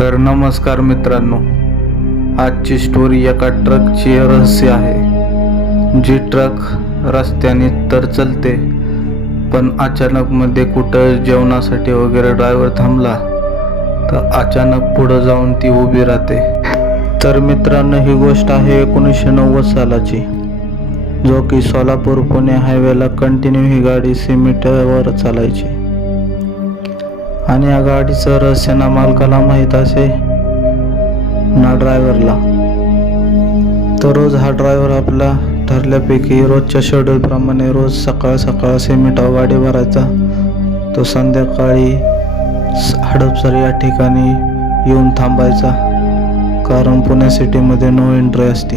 तर नमस्कार मित्रांनो, आजची स्टोरी एका ट्रकची रहस्य आहे. जी ट्रक रस्त्याने तर चलते, पण अचानक मध्ये कुठं जेवणासाठी वगैरे ड्रायव्हर थांबला तर अचानक पुढं जाऊन ती उभी राहते. तर मित्रांनो, ही गोष्ट आहे 1990 सालाची, जो की सोलापूर पुणे हायवेला कंटिन्यू ही गाडी सिमेंटवर चालायची. आणि या गाडीचं रहस्य ना मालकाला माहीत असे ना ड्रायव्हरला. तर रोज हा ड्रायव्हर आपला ठरल्यापैकी रोजच्या शेड्यूल प्रमाणे रोज सकाळ सकाळ सिमेंटवर गाडी भरायचा. तो संध्याकाळी हडपसर या ठिकाणी येऊन थांबायचा, कारण पुणे सिटीमध्ये नो एंट्री असते.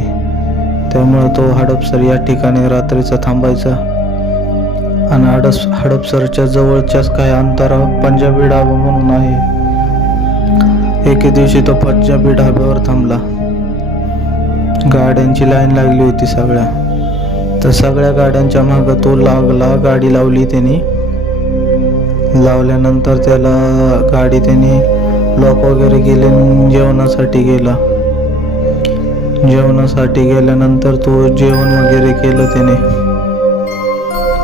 त्यामुळे तो हडपसर या ठिकाणी रात्रीचा थांबायचा. आणि हडपसरच्या जवळच्याच काही अंतरावर पंजाबी ढाबा म्हणून आहे. एके दिवशी तो पंजाबी ढाब्यावर थांबला. गाड्यांची लाईन लागली होती सगळ्या. तर सगळ्या गाड्यांच्या मागं तो लागला. गाडी लावली त्यांनी. लावल्यानंतर त्याला गाडी त्यांनी लॉक वगैरे केले. जेवणासाठी गेला. जेवणासाठी गेल्यानंतर तो जेवण वगैरे केलं त्याने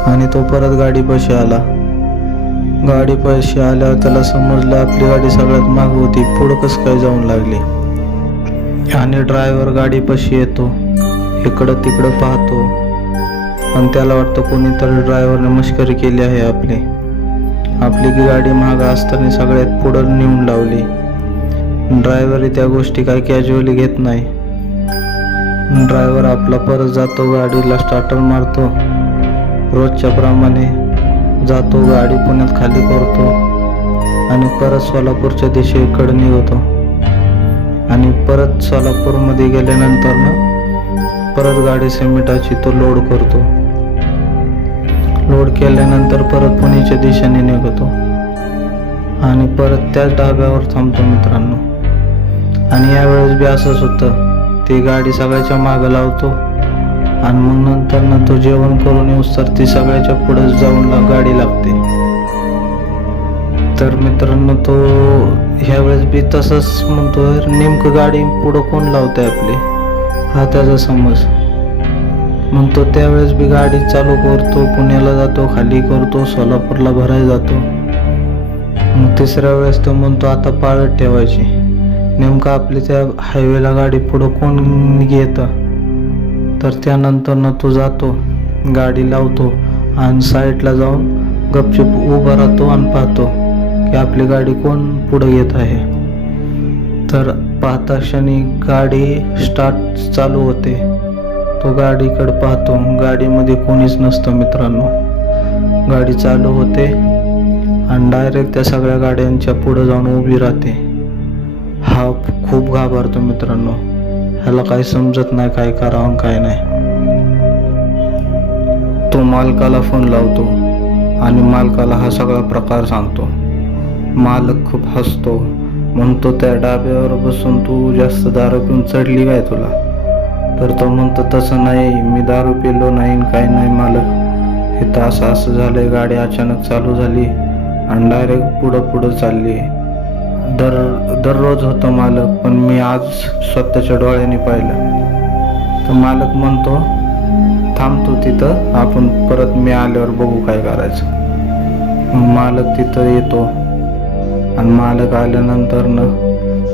आणि तो परत गाडीपाशी आला. गाडीपाशी आल्यावर त्याला समजलं आपली गाडी सगळ्यात माग होती, पुढं कसं काय जाऊन लागली. आणि ड्रायव्हर गाडीपाशी येतो, इकडं तिकडं पाहतो आणि त्याला वाटतं कोणीतरी ड्रायव्हरने मस्करी केली आहे आपली गाडी माग असताना सगळ्यात पुढं नेऊन लावली. ड्रायव्हर त्या गोष्टी काय कॅज्युअली घेत नाही. ड्रायव्हर आपला परत जातो, गाडीला स्टार्टर मारतो, रोजच्या प्रमाणे जातो, गाडी पुण्यात खाली करतो आणि परत सोलापूरच्या दिशेकडे निघतो. आणि परत सोलापूरमध्ये गेल्यानंतर परत गाडी सिमेंटाची तो लोड करतो. लोड केल्यानंतर परत पुण्याच्या दिशेने निघतो आणि परत त्याच ढाब्यावर थांबतो मित्रांनो. आणि यावेळेस बी असंच होतं. ती गाडी सगळ्याच्या मागं लावतो आणि मग नंतर तो जेवण करून येऊस तर ती सगळ्याच्या पुढे जाऊन गाडी लागते. तर मित्रांनो, तो ह्यावेळेस बी तसंच म्हणतोय, नेमकं गाडी पुढं कोण लावतंय आपली, हा त्याचा समज. मग तो त्यावेळेस बी गाडी चालू करतो, पुण्याला जातो, खाली करतो, सोलापूरला भरायला जातो. मग तिसऱ्या वेळेस तो म्हणतो आता पाळत ठेवायची. नेमकं आपली त्या हायवेला गाडी पुढं कोण घेतं. तर त्यानंतर तो जातो, गाडी लावतो आणि साईडला जाऊन गपचूप उभा राहतो आणि पाहतो की आपली गाडी कोण पुढे येत आहे. तर पाहता क्षणी गाडी स्टार्ट चालू होते. तो गाडीकडे पाहतो, गाडीमध्ये कोणीच नसतं मित्रांनो. गाडी चालू होते आणि डायरेक्ट त्या सगळ्या गाड्यांच्या पुढे जाऊन उभी राहते. हा खूप घाबरतो मित्रांनो. ह्याला काही समजत नाही काय करावं काय नाही. तो मालकाला फोन लावतो आणि मालकाला हा सगळा प्रकार सांगतो. मालक खूप हसतो, म्हणतो त्या डाब्यावर बसून तू जास्त दारू पिऊन चढली काय तुला. तर तो म्हणतो तसं नाही, मी दारू पिलो नाही काय नाही मालक, हे तर असं झालंय, गाडी अचानक चालू झाली आणि डायरेक्ट पुढं चालली. दररोज होतं मालक, पण मी आज स्वतःच्या डोळ्यांनी पाहिलं. तर मालक म्हणतो थांबतो तिथं, आपण परत मी आल्यावर बघू काय करायचं. मालक तिथं येतो आणि मालक आल्यानंतर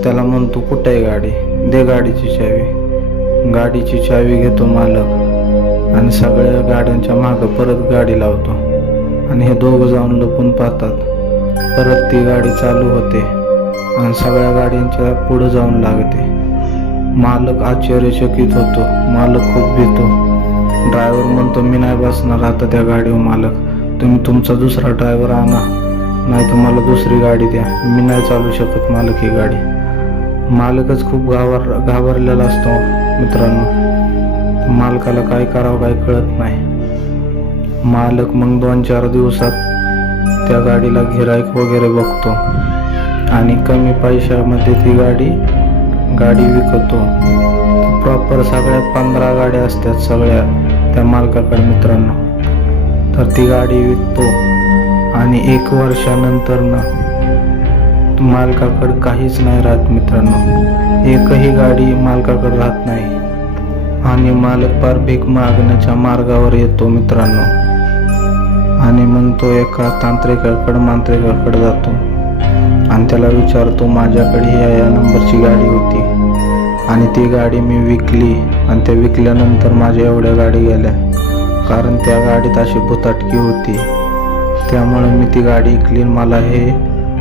त्याला म्हणतो कुठे आहे गाडी, दे गाडीची चावी. गाडीची चावी घेतो मालक आणि सगळ्या गाड्यांच्या मागं परत गाडी लावतो आणि हे दोघं जाऊन लपून पाहतात. परत ती गाडी चालू होते आणि सगळ्या गाड्यांच्या पुढे जाऊन लागते. मालक आश्चर्यचकित होतो, मालक खूप भीतो. ड्रायव्हर म्हणतो मी नाही बसणार आता त्या गाडीवर मालक, तुम्ही तुमचा दुसरा ड्रायव्हर आणा, नाही तर मला दुसरी गाडी द्या, मी नाही चालू शकत मालक ही गाडी. मालकच खूप घाबरलेला असतो मित्रांनो. मालकाला काय करावं काय कळत नाही. मालक मग 2-4 दिवसात त्या गाडीला गिऱ्हाईक वगैरे बघतो आणि कमी पैशामध्ये ती गाडी विकतो. प्रॉपर सगळ्या 15 गाड्या असतात सगळ्या त्या मालकाकडे मित्रांनो. तर ती गाडी विकतो आणि 1 वर्षानंतर मालकाकडे काहीच नाही राहत मित्रांनो. एकही गाडी मालकाकडे राहत नाही आणि मालक पार भीक मागण्याच्या मार्गावर येतो मित्रांनो. आणि म्हणतो एका तांत्रिकाकडे मांत्रिकाकडे जातो आणि त्याला विचारतो, माझ्याकडे या नंबरची गाडी होती आणि ती गाडी मी विकली आणि त्या विकल्यानंतर माझ्या एवढ्या गाडी गेल्या, कारण त्या गाडीत अशी भुताटकी होती, त्यामुळे मी ती गाडी विकली, मला हे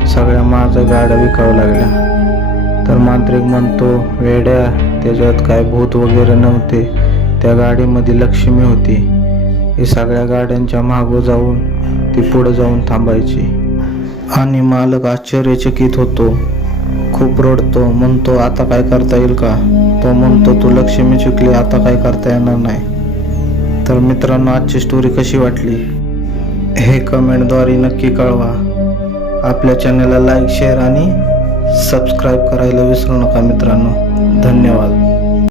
सगळ्या माझ्या गाड्या विकावं लागल्या. तर मांत्रिक म्हणतो, वेड्या, त्याच्यात काय भूत वगैरे नव्हते, त्या गाडीमध्ये लक्ष्मी होती. हे सगळ्या गाड्यांच्या मागं जाऊन ती पुढे जाऊन थांबायची. आणि मालक आश्चर्यचकित होतो, खूप रडतो, म्हणतो आता काय करता येईल का? तो म्हणतो, तू लक्ष्मी चुकली, आता काय करता येणार नाही. तर मित्रांनो, आजची स्टोरी कशी वाटली हे कमेंटद्वारे नक्की कळवा. आपल्या चॅनलला लाईक, शेअर आणि सबस्क्राईब करायला विसरू नका मित्रांनो. धन्यवाद.